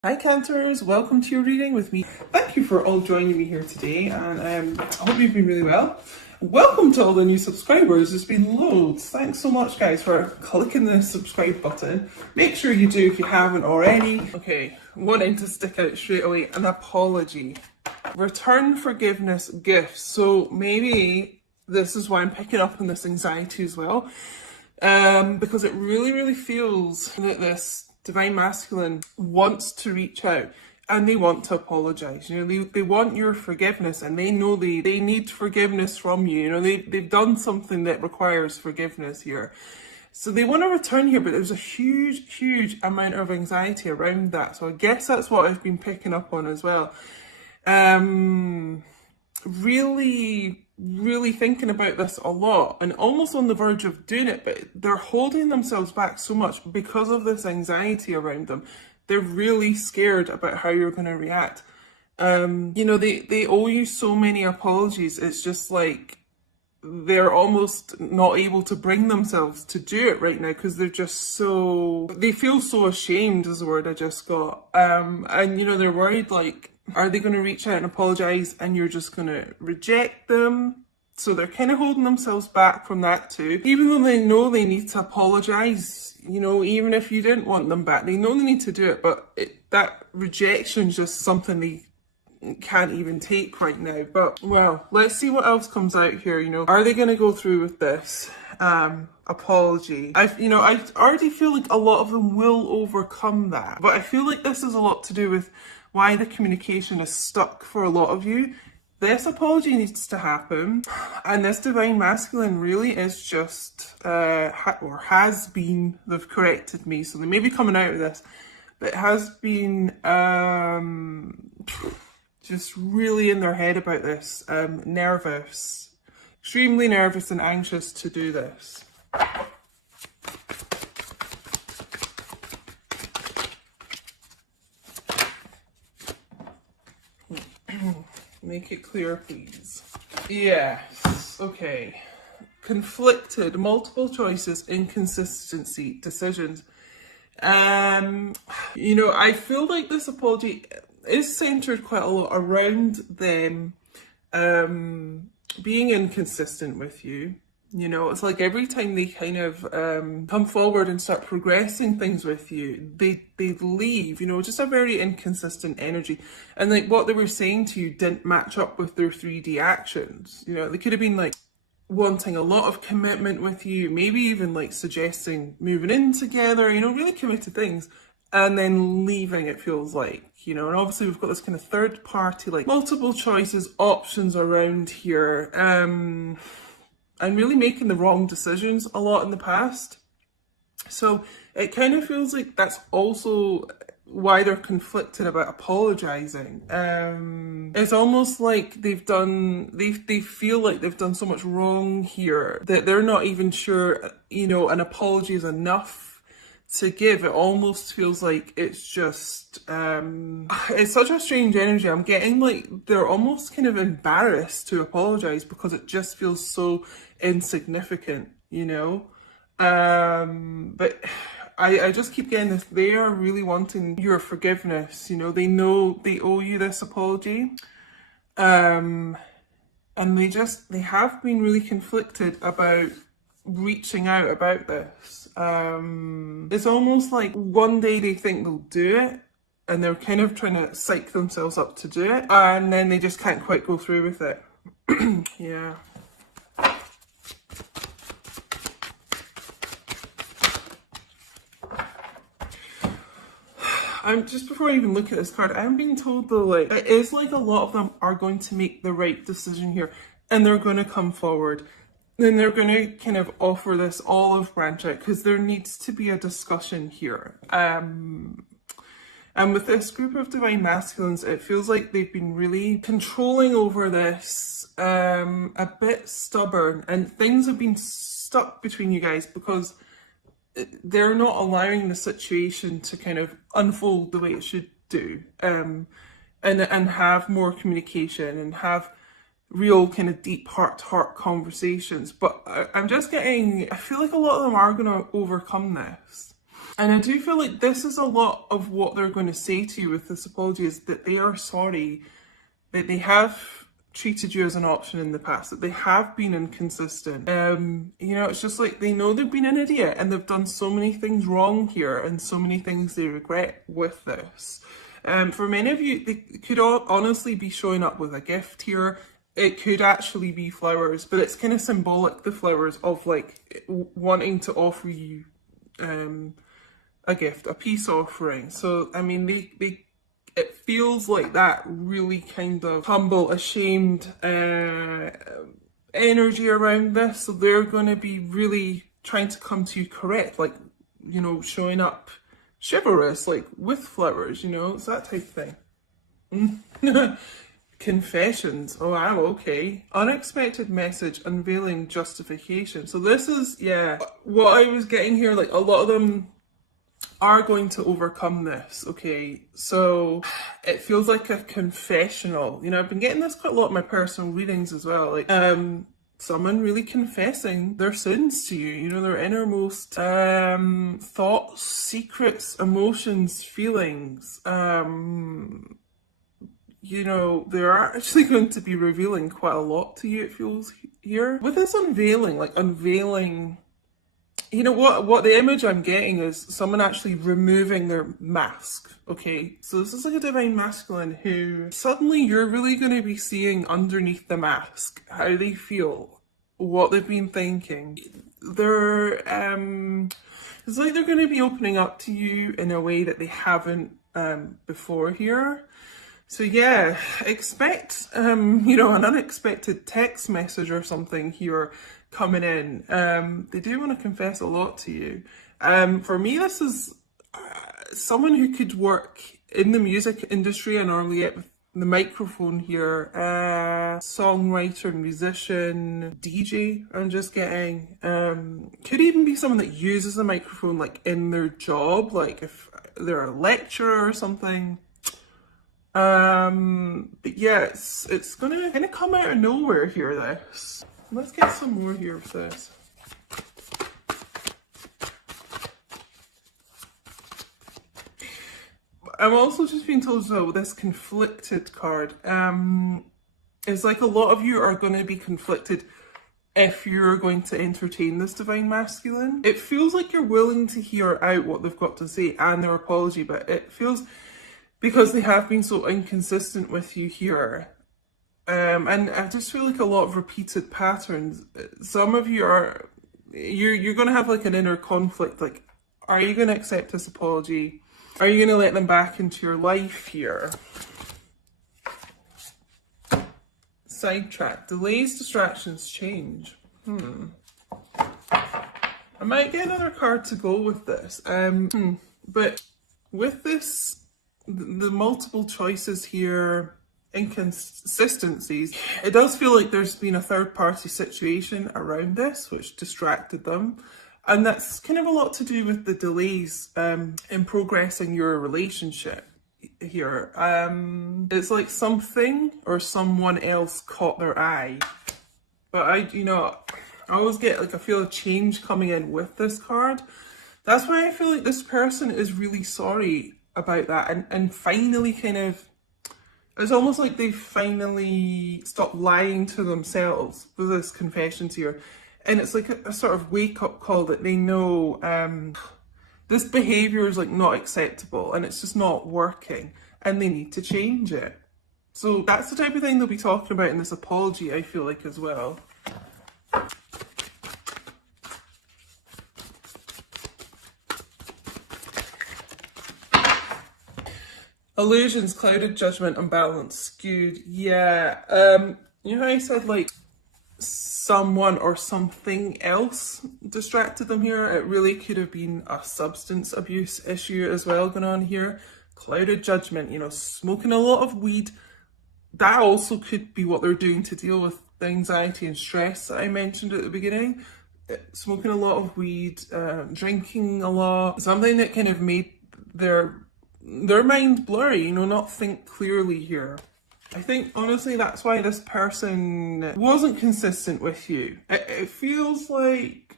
Hi Cancers, welcome to your reading with me. Thank you for all joining me here today, and I hope you've been really well. Welcome to all the new subscribers. There's been loads. Thanks so much guys for clicking the subscribe button. Make sure you do if you haven't already. Okay, wanting to stick out straight away, an apology. Return forgiveness gifts. So maybe this is why I'm picking up on this anxiety as well. Because it really feels that this Divine Masculine wants to reach out and they want to apologize. You know, they want your forgiveness, and they know they need forgiveness from you. You know, they've done something that requires forgiveness here. So they want to return here, but there's a huge amount of anxiety around that. So I guess that's what I've been picking up on as well. Really thinking about this a lot and almost on the verge of doing it, but they're holding themselves back so much because of this anxiety around them. They're really scared about how you're going to react. You know, they owe you so many apologies. It's just like they're almost not able to bring themselves to do it right now because they're just they feel so ashamed, is the word I just got. And you know, they're worried, like, are they going to reach out and apologize and you're just going to reject them? So they're kind of holding themselves back from that too. Even though they know they need to apologize, you know, even if you didn't want them back, they know they need to do it, but that rejection is just something they can't even take right now. But, well, let's see what else comes out here, you know. Are they going to go through with this apology? I already feel like a lot of them will overcome that. But I feel like this is a lot to do with why the communication is stuck for a lot of you. This apology needs to happen, and this Divine Masculine really is just, or has been, they've corrected me, so they may be coming out of this, but it has been just really in their head about this, nervous, extremely nervous and anxious to do this. Make it clear, please. Yes, okay. Conflicted, multiple choices, inconsistency, decisions. You know, I feel like this apology is centered quite a lot around them being inconsistent with you. You know, it's like every time they kind of come forward and start progressing things with you, they leave, you know, just a very inconsistent energy. And like what they were saying to you didn't match up with their 3D actions. You know, they could have been like wanting a lot of commitment with you, maybe even like suggesting moving in together, you know, really committed things, and then leaving, it feels like, you know. And obviously we've got this kind of third party, like multiple choices, options around here. And really making the wrong decisions a lot in the past. So it kind of feels like that's also why they're conflicted about apologizing. It's almost like they feel like they've done so much wrong here that they're not even sure, you know, an apology is enough to give. It almost feels like it's just it's such a strange energy. I'm getting like they're almost kind of embarrassed to apologize because it just feels so insignificant, you know. But I just keep getting this. They are really wanting your forgiveness, you know. They know they owe you this apology, and they have been really conflicted about reaching out about this. It's almost like one day they think they'll do it and they're kind of trying to psych themselves up to do it, and then they just can't quite go through with it. Yeah. Just before I even look at this card, I'm being told though, like, it is like a lot of them are going to make the right decision here and they're going to come forward. Then they're going to kind of offer this olive branch out because there needs to be a discussion here. And with this group of Divine Masculines, it feels like they've been really controlling over this, a bit stubborn, and things have been stuck between you guys because they're not allowing the situation to kind of unfold the way it should do, and have more communication and have real kind of deep heart-to-heart conversations. But I'm just getting, I feel like a lot of them are going to overcome this. And I do feel like this is a lot of what they're going to say to you with this apology, is that they are sorry, that they have treated you as an option in the past, that they have been inconsistent. You know, it's just like they know they've been an idiot and they've done so many things wrong here and so many things they regret with this. For many of you, they could honestly be showing up with a gift here. It could actually be flowers, but it's kind of symbolic, the flowers, of like wanting to offer you a gift, a peace offering. So, I mean, it feels like that really kind of humble, ashamed energy around this. So they're going to be really trying to come to you correct, like, you know, showing up chivalrous, like with flowers, you know, it's that type of thing. Confessions. Oh, wow, okay. Unexpected message, unveiling justification. So this is, yeah, what I was getting here, like a lot of them are going to overcome this, okay? So it feels like a confessional. You know, I've been getting this quite a lot in my personal readings as well. Like, someone really confessing their sins to you, you know, their innermost thoughts, secrets, emotions, feelings. You know, they're actually going to be revealing quite a lot to you, it feels here. With this unveiling, like unveiling, you know, what the image I'm getting is someone actually removing their mask, okay? So this is like a divine masculine who suddenly you're really going to be seeing underneath the mask how they feel, what they've been thinking. They're, it's like they're going to be opening up to you in a way that they haven't before here. So yeah, expect, you know, an unexpected text message or something here coming in. They do want to confess a lot to you. For me, this is someone who could work in the music industry. I normally get the microphone here. Songwriter, musician, DJ, I'm just getting. Could even be someone that uses the microphone like in their job, like if they're a lecturer or something. But yeah, it's gonna kind of come out of nowhere here, this. Let's get some more here for this. I'm also just being told as well with this conflicted card, it's like a lot of you are going to be conflicted if you're going to entertain this divine masculine. It feels like you're willing to hear out what they've got to say and their apology, but it feels, because they have been so inconsistent with you here, and I just feel like a lot of repeated patterns. Some of you are, you're going to have like an inner conflict, like, are you going to accept this apology? Are you going to let them back into your life here? Sidetrack, delays, distractions, change. I might get another card to go with this, but with this, the multiple choices here, inconsistencies, it does feel like there's been a third party situation around this which distracted them, and that's kind of a lot to do with the delays in progressing your relationship here. It's like something or someone else caught their eye, but I always get like, I feel a change coming in with this card. That's why I feel like this person is really sorry about that, and finally kind of, it's almost like they've finally stopped lying to themselves with this confessions here, and it's like a sort of wake-up call that they know this behaviour is like not acceptable and it's just not working and they need to change it. So that's the type of thing they'll be talking about in this apology, I feel like, as well. Illusions, clouded, judgment, unbalanced, skewed. Yeah. You know how I said like someone or something else distracted them here? It really could have been a substance abuse issue as well going on here. Clouded judgment, you know, smoking a lot of weed. That also could be what they're doing to deal with the anxiety and stress that I mentioned at the beginning. Smoking a lot of weed, drinking a lot, something that kind of made their mind blurry, you know, not think clearly here. I think honestly that's why this person wasn't consistent with you. It feels like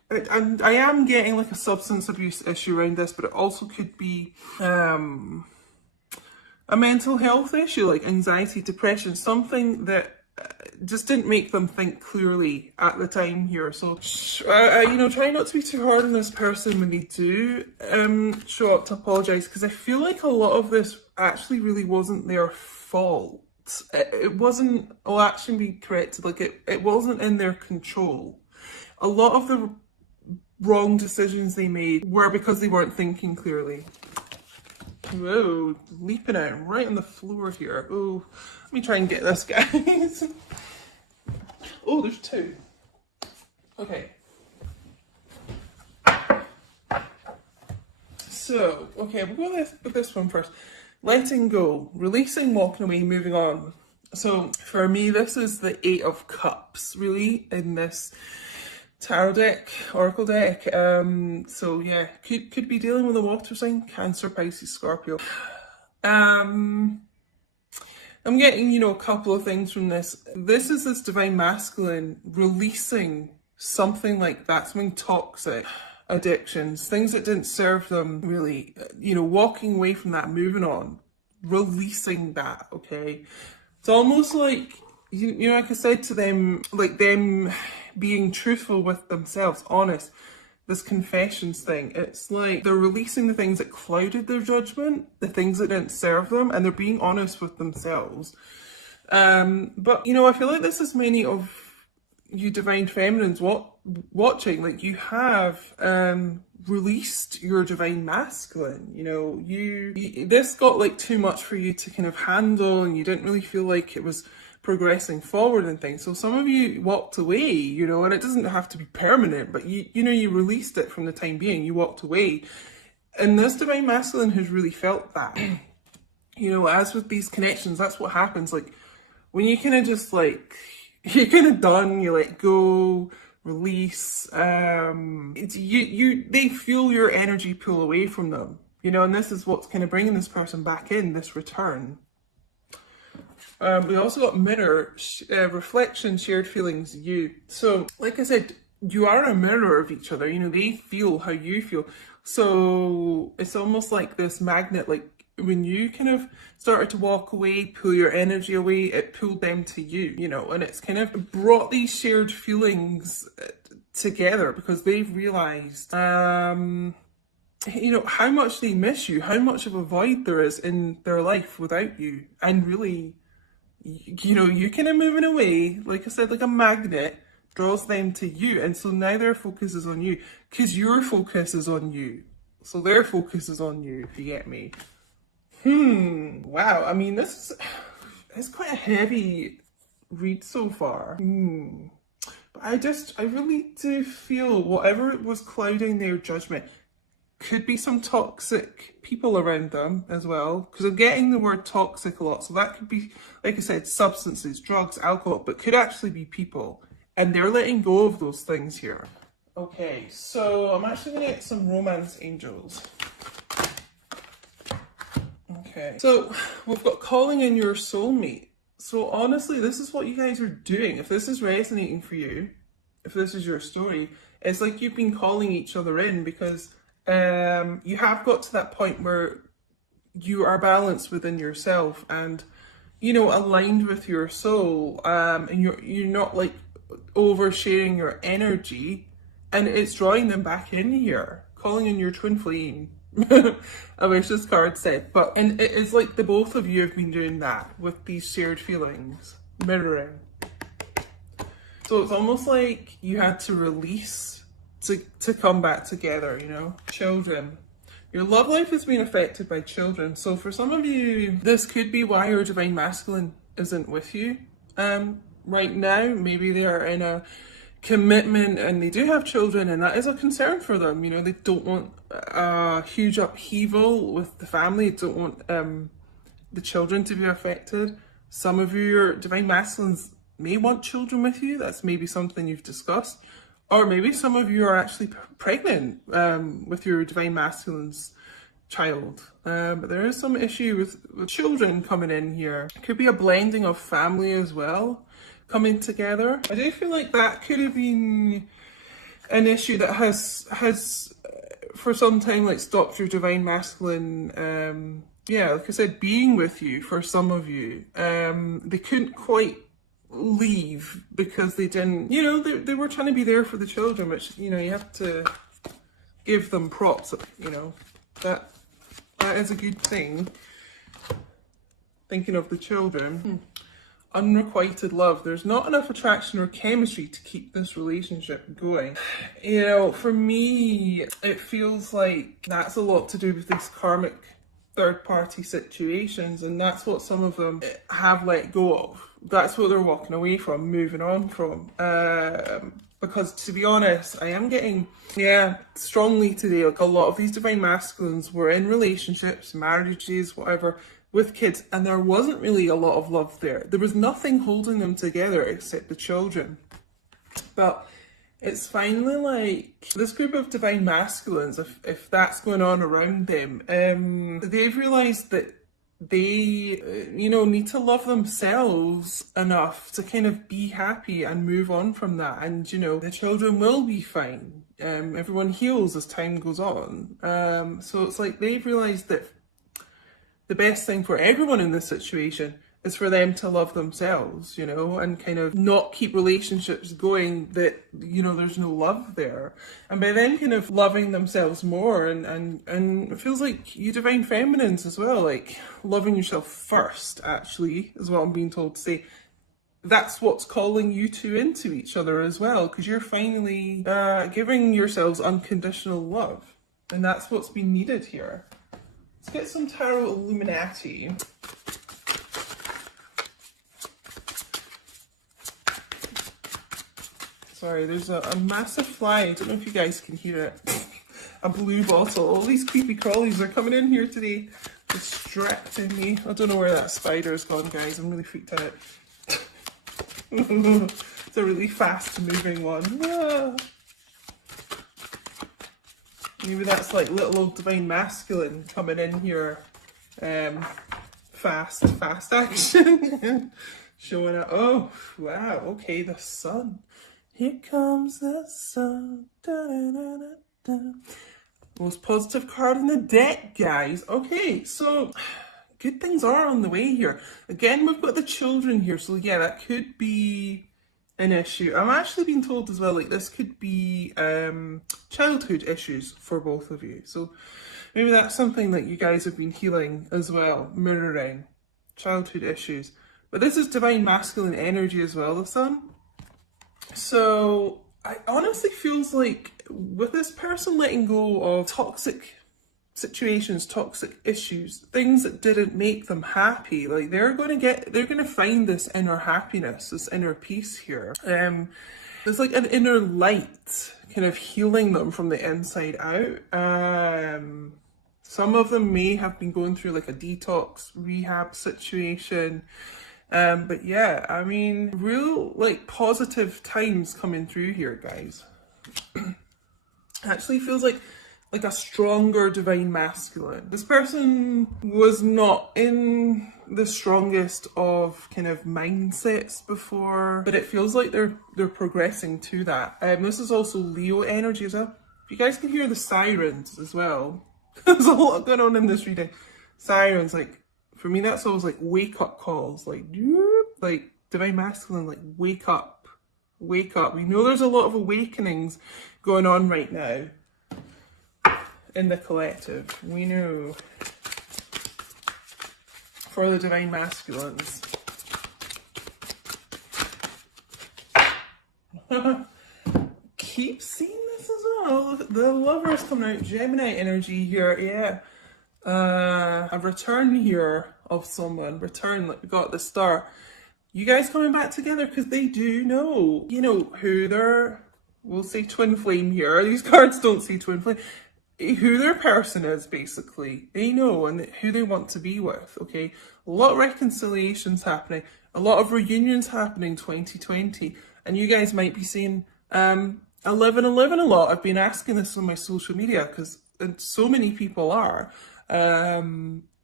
And I am getting like a substance abuse issue around this, but it also could be a mental health issue, like anxiety, depression, something that just didn't make them think clearly at the time here. So, you know, try not to be too hard on this person when they do show up to apologise, because I feel like a lot of this actually really wasn't their fault. It wasn't, I'll actually be corrected, like it wasn't in their control. A lot of the wrong decisions they made were because they weren't thinking clearly. Whoa, leaping out right on the floor here. Oh, let me try and get this, guys. Oh, there's two. Okay. So, okay, we'll go with this one first. Letting go, releasing, walking away, moving on. So, for me, this is the Eight of Cups, really, in this tarot deck, oracle deck. So yeah, could be dealing with a water sign, Cancer, Pisces, Scorpio. I'm getting, you know, a couple of things from this. This is this divine masculine releasing something like that, something toxic, addictions, things that didn't serve them really, you know, walking away from that, moving on, releasing that, okay? It's almost like, you know, like I said to them, like them being truthful with themselves, honest, this confessions thing, it's like they're releasing the things that clouded their judgment, the things that didn't serve them, and they're being honest with themselves. But, you know, I feel like this is many of you divine feminines watching, like you have released your divine masculine, you know, this got like too much for you to kind of handle, and you didn't really feel like it was progressing forward and things. So some of you walked away, you know, and it doesn't have to be permanent, but you know, you released it from the time being, you walked away. And this divine masculine has really felt that. You know, as with these connections, that's what happens. Like when you kind of just like, you're kind of done, you let go, release, they feel your energy pull away from them, you know, and this is what's kind of bringing this person back in, this return. We also got mirror, reflection, shared feelings, you. So, like I said, you are a mirror of each other. You know, they feel how you feel. So it's almost like this magnet, like when you kind of started to walk away, pull your energy away, it pulled them to you, you know, and it's kind of brought these shared feelings together because they've realised, you know, how much they miss you, how much of a void there is in their life without you. And really, you know, you kind of moving away, like I said, like a magnet draws them to you. And so now their focus is on you because your focus is on you. So their focus is on you, if you get me. Wow. I mean, it's quite a heavy read so far. But I really do feel whatever was clouding their judgment could be some toxic people around them as well, because I'm getting the word toxic a lot. So that could be, like I said, substances, drugs, alcohol, but could actually be people. And they're letting go of those things here. Okay, so I'm actually going to get some romance angels. Okay, so we've got calling in your soulmate. So honestly, this is what you guys are doing. If this is resonating for you, if this is your story, it's like you've been calling each other in because you have got to that point where you are balanced within yourself and, you know, aligned with your soul, and you're not like oversharing your energy, and it's drawing them back in here, calling in your twin flame. I wish this card said, and it is like the both of you have been doing that with these shared feelings, mirroring. So it's almost like you had to release to come back together, you know. Children. Your love life has been affected by children. So for some of you, this could be why your divine masculine isn't with you right now. Maybe they are in a commitment and they do have children, and that is a concern for them. You know, they don't want a huge upheaval with the family. They don't want the children to be affected. Some of your divine masculines may want children with you. That's maybe something you've discussed. Or maybe some of you are actually pregnant with your divine masculine's child. But there is some issue with children coming in here. It could be a blending of family as well, coming together. I do feel like that could have been an issue that has for some time like stopped your divine masculine, yeah, like I said, being with you. For some of you, they couldn't quite leave because they didn't, you know, they were trying to be there for the children, which, you know, you have to give them props, you know, that is a good thing. Thinking of the children. Unrequited love. There's not enough attraction or chemistry to keep this relationship going. You know, for me, it feels like that's a lot to do with these karmic third-party situations, and that's what some of them have let go of. That's what they're walking away from, moving on from. Because to be honest, I am getting, yeah, strongly today, like a lot of these divine masculines were in relationships, marriages, whatever, with kids, and there wasn't really a lot of love there. There was nothing holding them together except the children. But it's finally like this group of divine masculines, if that's going on around them, they've realised that they, you know, need to love themselves enough to kind of be happy and move on from that. And, you know, the children will be fine. Everyone heals as time goes on. So it's like they've realised that the best thing for everyone in this situation is for them to love themselves, you know, and kind of not keep relationships going that, you know, there's no love there. And by then kind of loving themselves more, and it feels like you divine feminines as well, like loving yourself first, actually, is what I'm being told to say. That's what's calling you two into each other as well, because you're finally giving yourselves unconditional love. And that's what's been needed here. Let's get some Tarot Illuminati. Sorry, there's a massive fly. I don't know if you guys can hear it. A blue bottle. All these creepy crawlies are coming in here today, distracting me. I don't know where that spider's gone, guys. I'm really freaked out. It's a really fast moving one. Ah. Maybe that's like little old divine masculine coming in here. Fast action. Showing it. Oh, wow. Okay, the sun. Here comes the sun. Da, da, da, da, da. Most positive card in the deck, guys. Okay, so good things are on the way here. Again, we've got the children here. So yeah, that could be an issue. I'm actually being told as well, like this could be childhood issues for both of you. So maybe that's something that you guys have been healing as well, mirroring childhood issues. But this is divine masculine energy as well, the sun. So I honestly feels like with this person letting go of toxic situations, toxic issues, things that didn't make them happy, like they're going to find this inner happiness, this inner peace here. There's like an inner light kind of healing them from the inside out. Some of them may have been going through like a detox rehab situation. But yeah, I mean, real like positive times coming through here, guys. Actually feels like a stronger divine masculine. This person was not in the strongest of kind of mindsets before, but it feels like they're progressing to that. This is also Leo energy as well. If you guys can hear the sirens as well, there's a lot going on in this reading. Sirens, like for me, that's always like wake up calls, like divine masculine, like wake up, wake up. We know there's a lot of awakenings going on right now in the collective. We know for the divine masculines. Keep seeing this as well. The lovers coming out, Gemini energy here, yeah. A return here of someone, return, like we got the star. You guys coming back together because they do know, you know, who their, we'll say twin flame here. These cards don't say twin flame. Who their person is, basically. They know, and who they want to be with, okay? A lot of reconciliations happening, a lot of reunions happening 2020, and you guys might be seeing 1111 a lot. I've been asking this on my social media because so many people are.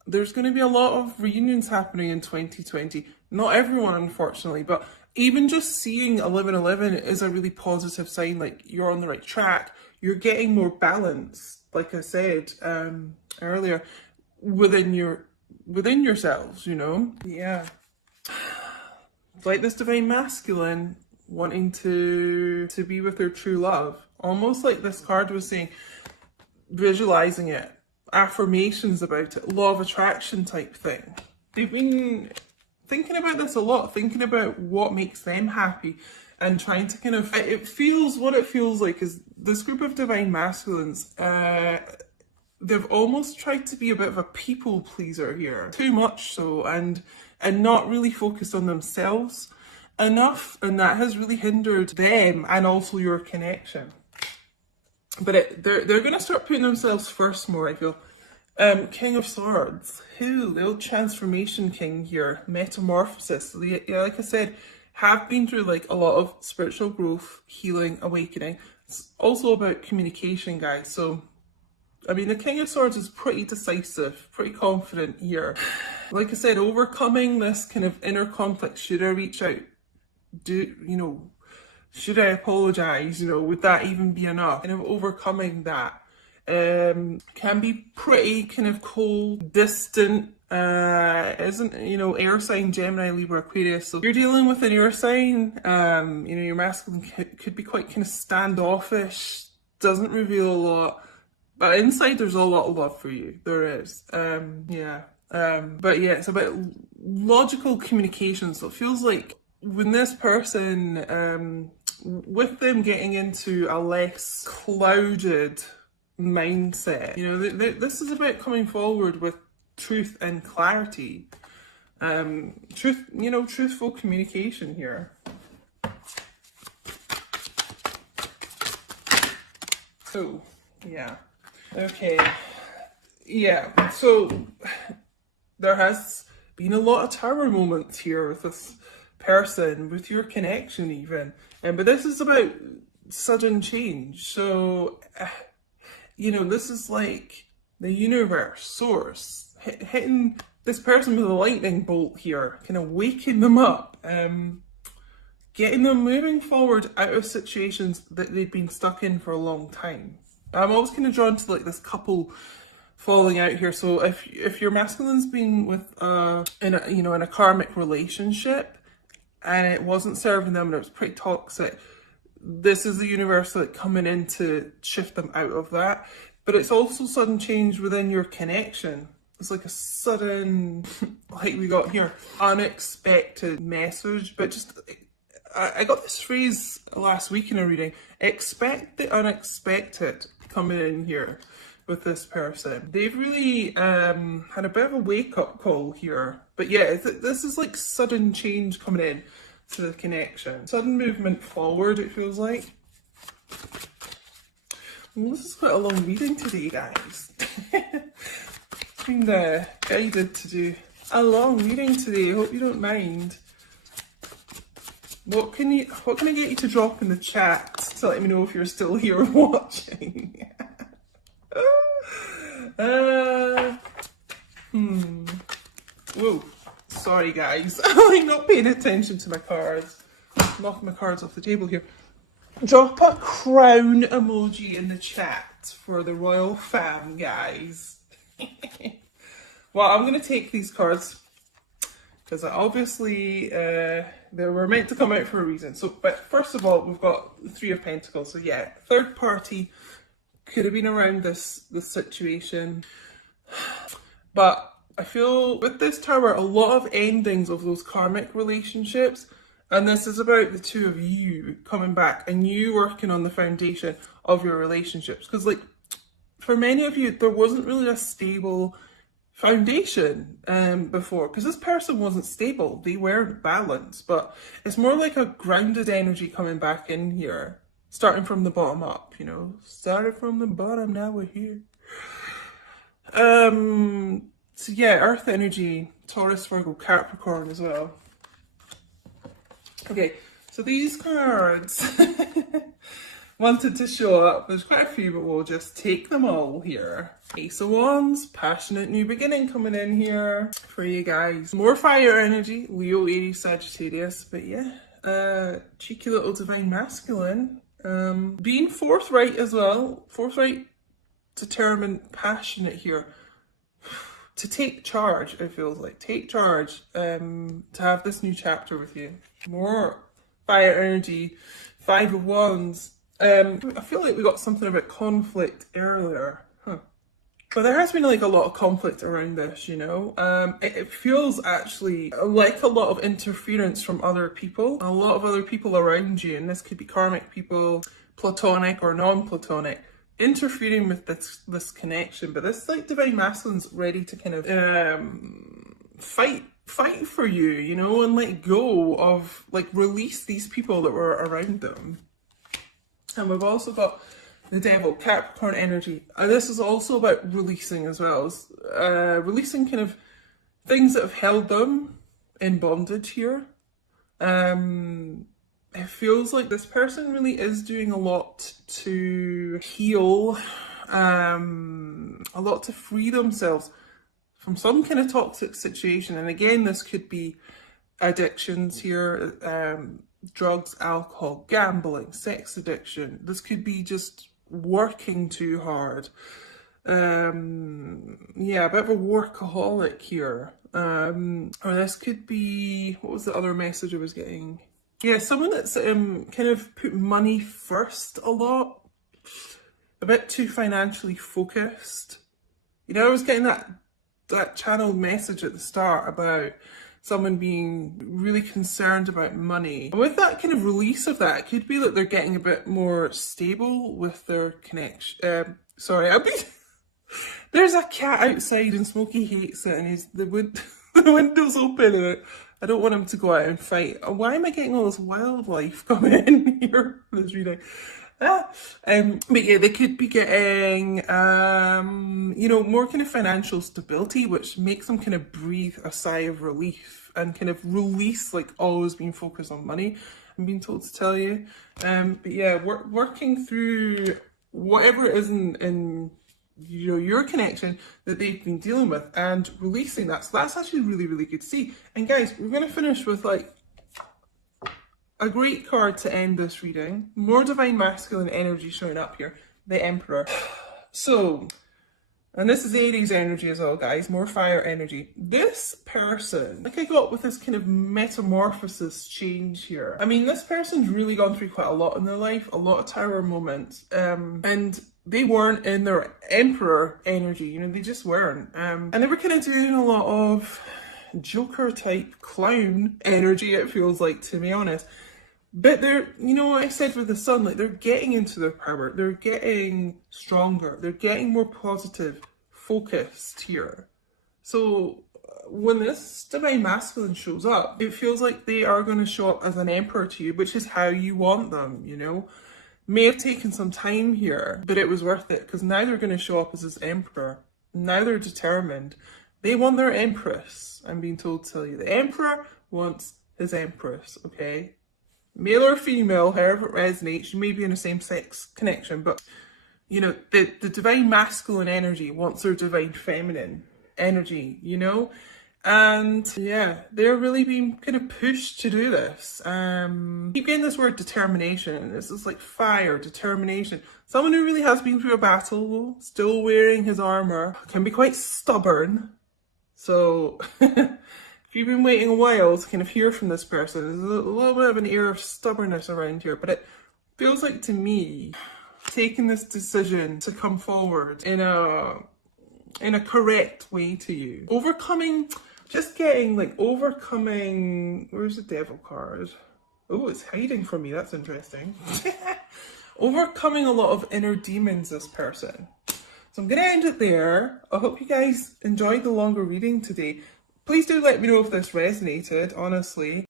there's going to be a lot of reunions happening in 2020. Not everyone, unfortunately, but even just seeing 1111 is a really positive sign. Like, you're on the right track. You're getting more balance, like I said earlier, within yourselves, you know? Yeah. Like this divine masculine wanting to be with their true love. Almost like this card was saying, visualizing it, affirmations about it, law of attraction type thing. They've been thinking about this a lot, thinking about what makes them happy and trying to kind of, it feels, what it feels like is this group of divine masculines, they've almost tried to be a bit of a people pleaser here, too much so, and not really focused on themselves enough, and that has really hindered them and also your connection. But they're going to start putting themselves first more, I feel. King of Swords, the old transformation king here, metamorphosis. Yeah, like I said, have been through like a lot of spiritual growth, healing, awakening. It's also about communication, guys. So, I mean, the King of Swords is pretty decisive, pretty confident here. Like I said, overcoming this kind of inner conflict. Should I reach out? Should I apologize? Would that even be enough? Kind of overcoming that can be pretty kind of cold, distant, isn't, air sign, Gemini, Libra, Aquarius. So you're dealing with an air sign, your masculine could be quite kind of standoffish, doesn't reveal a lot, but inside there's a lot of love for you. There is. But yeah, it's about logical communication. So it feels like when this person, with them getting into a less clouded mindset, this is about coming forward with truth and clarity. Truthful communication here. So, yeah. Okay. Yeah, so there has been a lot of tower moments here with this person, with your connection even. But this is about sudden change. So, this is like the universe, source, hitting this person with a lightning bolt here, kind of waking them up, getting them moving forward out of situations that they've been stuck in for a long time. I'm always kind of drawn to like this couple falling out here. So if your masculine's been with in a karmic relationship and it wasn't serving them and it was pretty toxic, this is the universe like coming in to shift them out of that. But it's also sudden change within your connection. It's like a sudden, like we got here, unexpected message. But just, I got this phrase last week in a reading, expect the unexpected coming in here with this person. They've really had a bit of a wake-up call here. But yeah, this is like sudden change coming in to the connection. Sudden movement forward, it feels like. Well, this is quite a long reading today, guys. Been guided to do a long reading today. Hope you don't mind. What can I get you to drop in the chat to let me know if you're still here watching? Whoa, sorry guys. I'm not paying attention to my cards. Knocking my cards off the table here. Drop a crown emoji in the chat for the royal fam, guys. Well, I'm going to take these cards because obviously they were meant to come out for a reason. So, but first of all, we've got the Three of Pentacles. So yeah, third party could have been around this situation. But I feel with this tower, a lot of endings of those karmic relationships. And this is about the two of you coming back and you working on the foundation of your relationships. Because like, for many of you, there wasn't really a stable foundation before. Because this person wasn't stable. They weren't balanced. But it's more like a grounded energy coming back in here. Starting from the bottom up, Started from the bottom, now we're here. So yeah, Earth energy, Taurus, Virgo, Capricorn as well. Okay, so these cards wanted to show up. There's quite a few, but we'll just take them all here. Ace of Wands, passionate new beginning coming in here for you guys. More fire energy, Leo, Aries, Sagittarius, but yeah, cheeky little divine masculine. Being forthright as well, forthright, determined, passionate here. To take charge, it feels like. Take charge, to have this new chapter with you. More fire energy, 5 of Wands. I feel like we got something about conflict earlier. But there has been like a lot of conflict around this, you know. It feels actually like a lot of interference from other people. A lot of other people around you, and this could be karmic people, platonic or non-platonic, interfering with this connection. But this like divine masculine's ready to kind of fight for you, you know, and let go of, like, release these people that were around them. And we've also got the Devil, Capricorn energy. This is also about releasing as well. Releasing kind of things that have held them in bondage here. It feels like this person really is doing a lot to heal, a lot to free themselves from some kind of toxic situation. And again, this could be addictions here, drugs, alcohol, gambling, sex addiction. This could be just working too hard. Yeah, a bit of a workaholic here. Or this could be, what was the other message I was getting? Yeah, someone that's kind of put money first a lot. A bit too financially focused. You know, I was getting that channeled message at the start about someone being really concerned about money. And with that kind of release of that, it could be that they're getting a bit more stable with their connection. Sorry, there's a cat outside and Smokey hates it, and the window's open and I don't want him to go out and fight. Why am I getting all this wildlife coming in here for this reading? But yeah, they could be getting, you know, more kind of financial stability, which makes them kind of breathe a sigh of relief and kind of release, like, always being focused on money, I'm being told to tell you. But yeah, working through whatever it is in you know, your connection that they've been dealing with and releasing that. So that's actually really, really good to see. And guys, we're going to finish with, like, a great card to end this reading. More divine masculine energy showing up here. The Emperor. So, and this is Aries energy as well, guys. More fire energy. This person, like I got with this kind of metamorphosis change here. I mean, this person's really gone through quite a lot in their life. A lot of tower moments. And they weren't in their Emperor energy. You know, they just weren't. And they were kind of doing a lot of Joker type clown energy, it feels like, to be honest. But they're, you know what I said with the Sun, like, they're getting into their power, they're getting stronger, they're getting more positive, focused here. So when this divine masculine shows up, it feels like they are going to show up as an Emperor to you, which is how you want them, you know. May have taken some time here, but it was worth it, because now they're going to show up as this Emperor. Now they're determined. They want their Empress, I'm being told to tell you. The Emperor wants his Empress, okay? Male or female, however it resonates, you may be in a same-sex connection, but, you know, the divine masculine energy wants their divine feminine energy, you know? And yeah, they're really being kind of pushed to do this. Keep getting this word determination. This is like fire, determination. Someone who really has been through a battle, still wearing his armor, can be quite stubborn. So if you've been waiting a while to kind of hear from this person, there's a little bit of an air of stubbornness around here, but it feels like to me, taking this decision to come forward in a correct way to you. Overcoming, just getting like overcoming, where's the Devil card? Oh, it's hiding from me, that's interesting. Overcoming a lot of inner demons, this person. So I'm going to end it there. I hope you guys enjoyed the longer reading today. Please do let me know if this resonated, honestly.